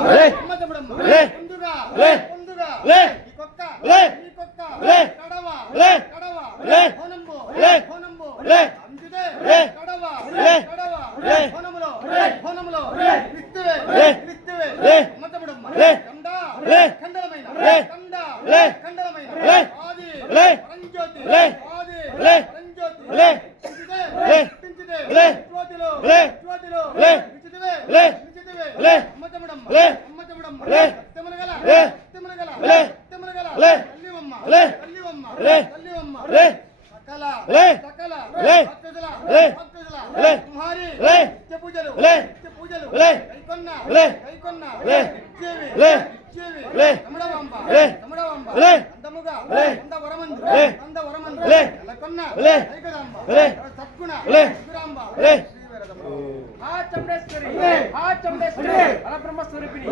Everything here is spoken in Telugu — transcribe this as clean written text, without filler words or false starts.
అమ్మ తమ్ముడమ్మ ముందుగా ముందుగా ఈ కొక్క కడవ కడవ హోనంబు హోనంబు అంజిదే కడవ కడవ హోనములో హోనములో క్రిస్తువే క్రిస్తువే అమ్మ తమ్ముడమ్మ కండ ఖండలమైన కండ ఖండలమైన ఆది పరంజ్యోతి ఆది పరంజ్యోతి పించిదే జ్యోతిలో జ్యోతిలో పించిదే పించిదే అమ్మ తమ్ముడమ్మ అమ్మ తమ్ముడమ్మ సత్యమునగల సత్యమునగల సత్యమునగల తల్లివమ్మ తల్లివమ్మ తల్లివమ్మ సకల సకల భక్తుల భక్తుల కుమారి నిత్య పూజలు నిత్య పూజలు కైకొన్న కైకొన్న ఇచ్చేవి ఇచ్చేవి తమ్ముడవమ్మ తమ్ముడవమ్మ అందముగా అంద వరమందు అంద వరమందు నెలకొన్న కైకదాంబ సద్గుణ సురాంబ ఆ చండేశ్వరి పరబ్రహ్మ స్వరూపిణి